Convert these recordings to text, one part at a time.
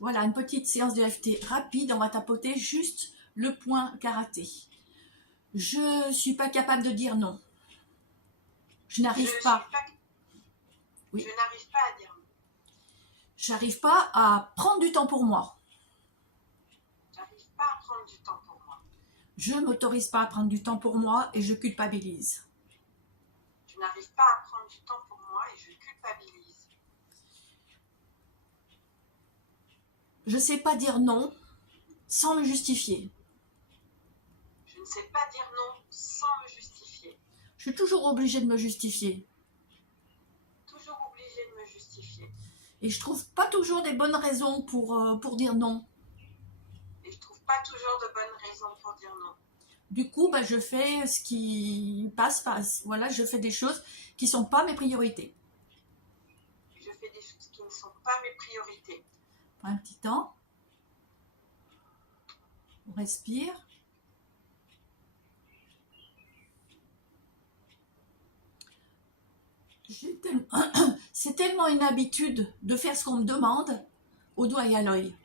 Voilà, une petite séance de FT rapide. On va tapoter juste le point karaté. Je ne suis pas capable de dire non. Je n'arrive pas. Oui. Je n'arrive pas à dire non. J'arrive pas à prendre du temps pour moi. J'arrive pas à prendre du temps pour moi. Je ne m'autorise pas à prendre du temps pour moi et je culpabilise. Je n'arrive pas à prendre du temps pour moi et je culpabilise. Je ne sais pas dire non sans me justifier. Je ne sais pas dire non sans me justifier. Je suis toujours obligée de me justifier. Toujours obligée de me justifier. Et je trouve pas toujours des bonnes raisons pour dire non. Et je trouve pas toujours de bonnes raisons pour dire non. Du coup, je fais ce qui passe. Voilà, je fais des choses qui ne sont pas mes priorités. Je fais des choses qui ne sont pas mes priorités. Un petit temps. On respire. C'est tellement une habitude de faire ce qu'on me demande au doigt et à l'œil.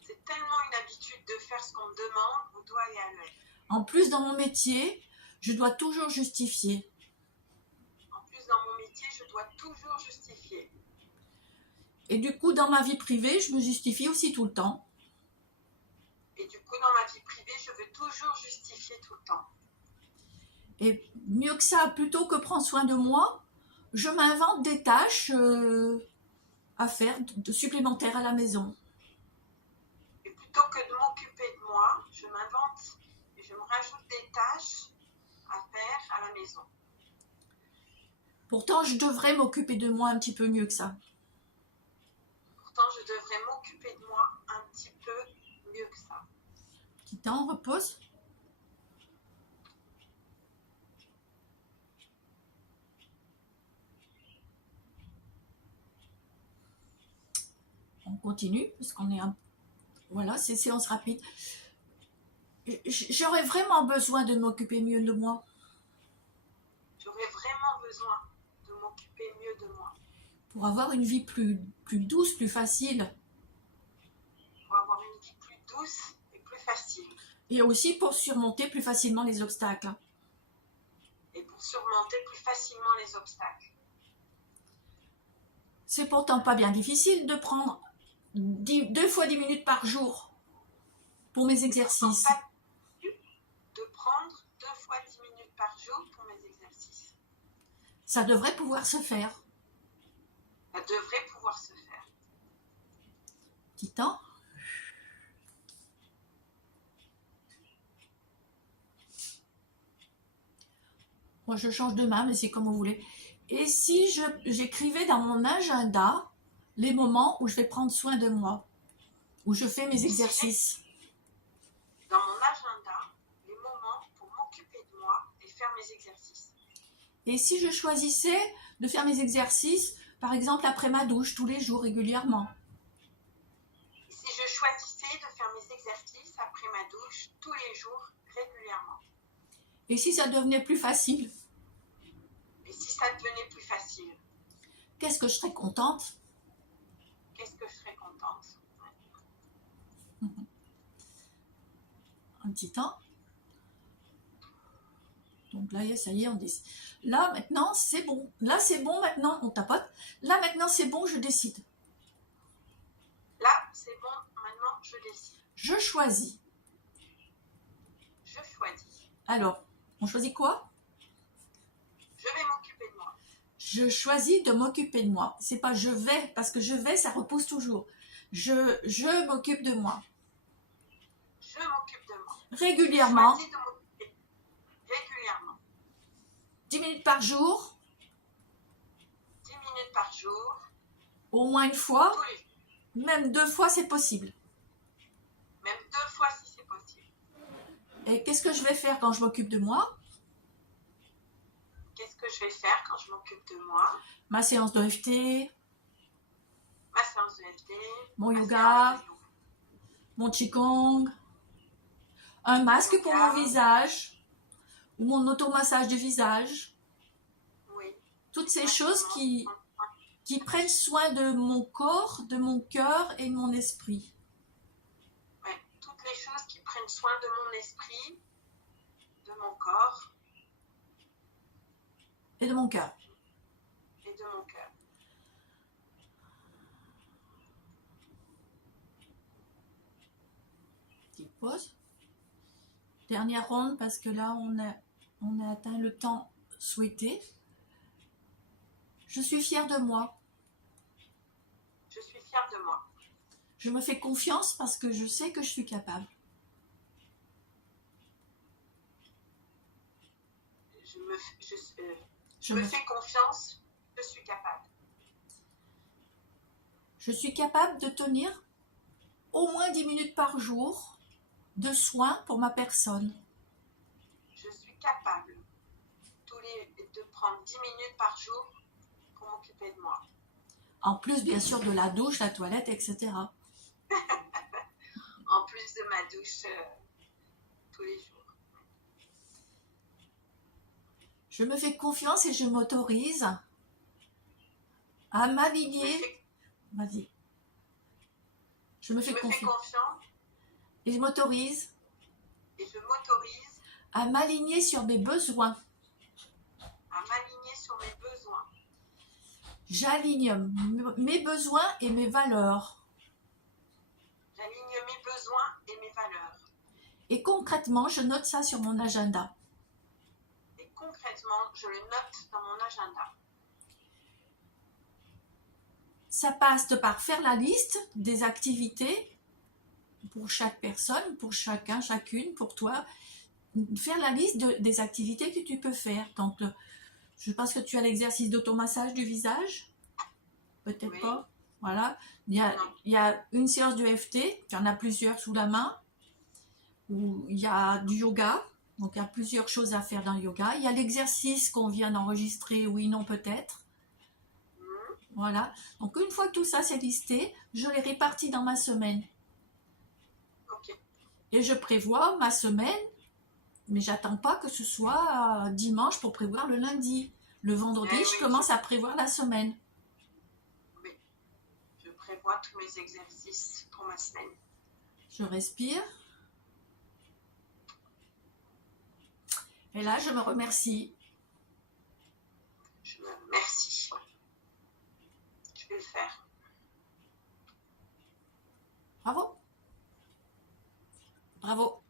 C'est tellement une habitude de faire ce qu'on me demande au doigt et à l'œil. En plus, dans mon métier, je dois toujours justifier. En plus, dans mon métier, je dois toujours justifier. Et du coup, dans ma vie privée, je me justifie aussi tout le temps. Et du coup, dans ma vie privée, je veux toujours justifier tout le temps. Et mieux que ça, plutôt que prendre soin de moi, je m'invente des tâches à faire de supplémentaires à la maison. Et plutôt que de m'occuper de moi, je m'invente et je me rajoute des tâches à faire à la maison. Pourtant, je devrais m'occuper de moi un petit peu mieux que ça. Pourtant, je devrais m'occuper de moi un petit peu mieux que ça. Petit temps, on repose. On continue, parce qu'on est un... Voilà, c'est séance rapide. J'aurais vraiment besoin de m'occuper mieux de moi. J'aurais vraiment besoin de m'occuper mieux de moi. Pour avoir une vie plus douce, plus facile. Pour avoir une vie plus douce et plus facile. Et aussi pour surmonter plus facilement les obstacles. Et pour surmonter plus facilement les obstacles. C'est pourtant pas bien difficile de prendre 2 fois 10 minutes par jour pour mes exercices. Pas de prendre 2 fois 10 minutes par jour pour mes exercices. Ça devrait pouvoir se faire. Ça devrait pouvoir se faire. Petit temps. Moi, je change de main, mais c'est comme vous voulez. Et si j'écrivais dans mon agenda les moments où je vais prendre soin de moi, où je fais mes exercices. Dans mon agenda, les moments pour m'occuper de moi et faire mes exercices. Et si je choisissais de faire mes exercices, par exemple après ma douche, tous les jours, régulièrement. Et si je choisissais de faire mes exercices après ma douche, tous les jours, régulièrement. Et si ça devenait plus facile? Et si ça devenait plus facile? Qu'est-ce que je serais contente? Qu'est-ce que je serais contente? Un petit temps. Donc là, ça y est, on décide. Là, maintenant, c'est bon. Là, c'est bon, maintenant, on tapote. Là, maintenant, c'est bon, je décide. Là, c'est bon, maintenant, je décide. Je choisis. Je choisis. Alors, on choisit quoi? Je vais m'occuper de moi. Je choisis de m'occuper de moi. C'est pas je vais, parce que je vais, ça repousse toujours. Je m'occupe de moi. Je m'occupe de moi. Régulièrement. Je choisis de m'occuper. Régulièrement. 10 minutes par jour. 10 minutes par jour. Au moins une fois. Tous les jours. Même 2 fois, c'est possible. Même 2 fois si c'est possible. Et qu'est-ce que je vais faire quand je m'occupe de moi? Qu'est-ce que je vais faire quand je m'occupe de moi? Ma séance de FT. Ma séance de FT. Mon yoga. Mon qigong. Un masque pour mon visage. Ou mon automassage du visage. Oui. Toutes ces choses qui qui prennent soin de mon corps, de mon cœur et de mon esprit. Ouais, toutes les choses qui prennent soin de mon esprit, de mon corps Et de mon cœur. et de mon cœur. Petite pause. Dernière ronde parce que là on a atteint le temps souhaité. Je suis fière de moi. Je suis fière de moi. Je me fais confiance parce que je sais que je suis capable. Je me fais confiance, je suis capable. Je suis capable de tenir au moins 10 minutes par jour de soins pour ma personne. Je suis capable de prendre 10 minutes par jour pour m'occuper de moi. En plus, bien sûr, de la douche, la toilette, etc. En plus de ma douche tous les jours. Je me fais confiance et je m'autorise à m'aligner. Vas-y. Je me fais confiance. Et je m'autorise. Et je m'autorise à m'aligner sur mes besoins. À m'aligner sur mes besoins. J'aligne mes besoins et mes valeurs. J'aligne mes besoins et mes valeurs. Et concrètement, je note ça sur mon agenda. Et concrètement, je le note dans mon agenda. Ça passe par faire la liste des activités pour chaque personne, pour chacun, chacune, pour toi. Faire la liste des activités que tu peux faire. Donc, je pense que tu as l'exercice d'automassage du visage. Peut-être oui. Pas. Voilà. Il y a une séance de FT. Tu en as plusieurs sous la main. Où il y a du yoga. Donc, il y a plusieurs choses à faire dans le yoga. Il y a l'exercice qu'on vient d'enregistrer. Oui, non, peut-être. Voilà. Donc, une fois que tout ça c'est listé, je les répartis dans ma semaine. Okay. Et je prévois ma semaine, mais j'attends pas que ce soit dimanche pour prévoir le lundi. Le vendredi, je commence à prévoir la semaine. Oui. Je prévois tous mes exercices pour ma semaine. Je respire. Et là, je me remercie. Je me remercie. Je vais le faire. Bravo. Bravo.